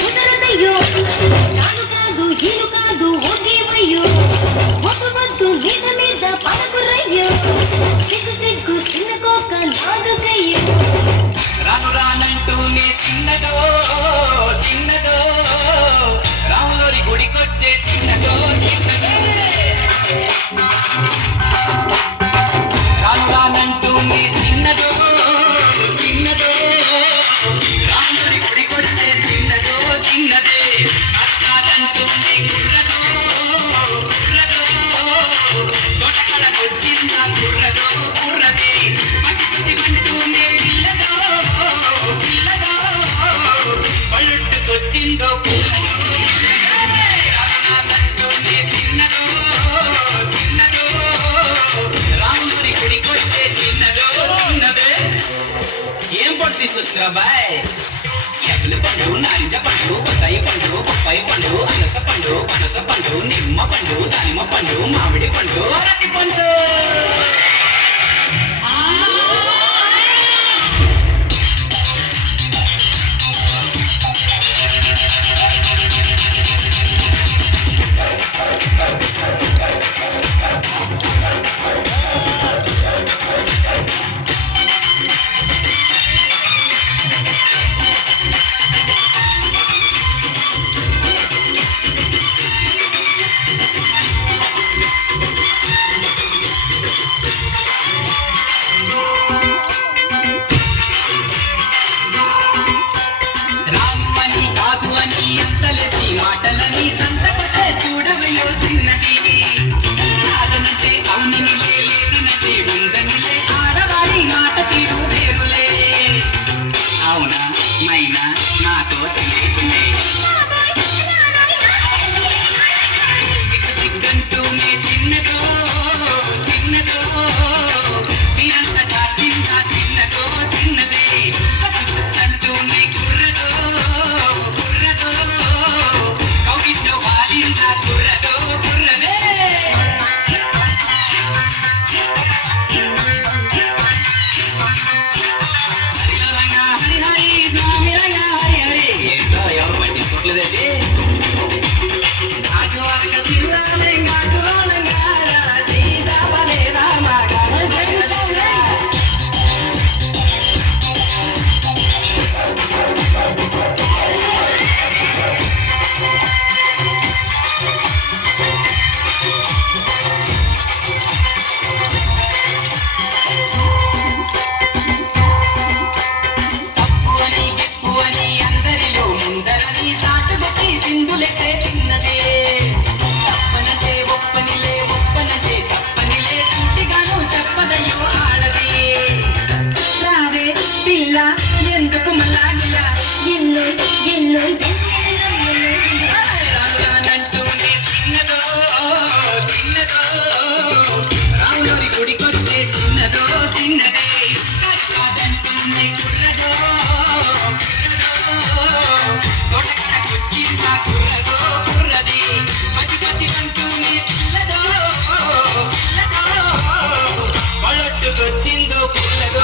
కుదరదయ్యో కాదు కాదు హీను కాదు ఓకేవయ్యో వద్దు మీద మీద పడకురయ్యో సిగ్గు సిగ్గు చిన్న కోక నాదుకయ్యో రాను రానంటూనే చిన్నదో చిన్నదో రాములోరి గుడికొచ్చే చిన్నదో చిన్నదో రాను రానంటూనే చిన్నదో చిన్నదో రాములోరి గుడికొచ్చే చిన్నదో చిన్నదే అష్టాదంటూనే గుర్రదో గుర్రదో తోటకడకొచ్చిందా గుర్రదో గుర్రదే మట్టి అంటూనే పిల్లదో పిల్లదో పళ్ళుట్టుకొచ్చిందో పిల్లదో రాములంటూనే చిన్నదో చిన్నదో రాముడి గుడికొచ్చే చిన్నదో చిన్నదే ఏం పొట్టు తీసుకొచ్చురా బాయ్ ఎప్పుల పండు నారింజ పండు బత్తాయి పండు బొప్పాయి పండు అనస పండు పనస పండు నిమ్మ పండు దానిమ్మ పండు మామిడి పండు అరటి పండు అంతలేసి మాటలని సంతపతే చూడవయో చిన్నది కాదనంటే అవుననిలే లేదనంటే ఉందనిలే ఆడవాడి మాట తీరు వేరులే అవునా మైనా నాతో చిన్నే చిన్నే సిగ్గుంటూనే చిన్నదో చిన్నదో చిరంత దాచిందా చిన్నదో చిన్నదే అంటూనే గుర్రదో గుర్రదో కౌగిట్లో వాలిందా గుర్రదో గుర్రదే హరిహరంగా హరి హరి స్వామి రంగా హరి హరి ఏంటో ఎవరు పట్టి చూడలేదే ఆజువారక తిన్నాలంగా తులంగా శ్రీసాబలే రామగా ఎందుకు మళ్ళా ఎన్నో ఎన్నో రానంటూనే చిన్నదో చిన్నదో రాములోరి గుడికొచ్చే చిన్నదో చిన్నదే కాదంటూనే గుర్రదో తోటకడకొచ్చిందా గుర్రదో గుర్రది పది పది అంటూనే పిల్లదో పిల్లదో పళ్ళొట్టుకొచ్చిందో పిల్లదో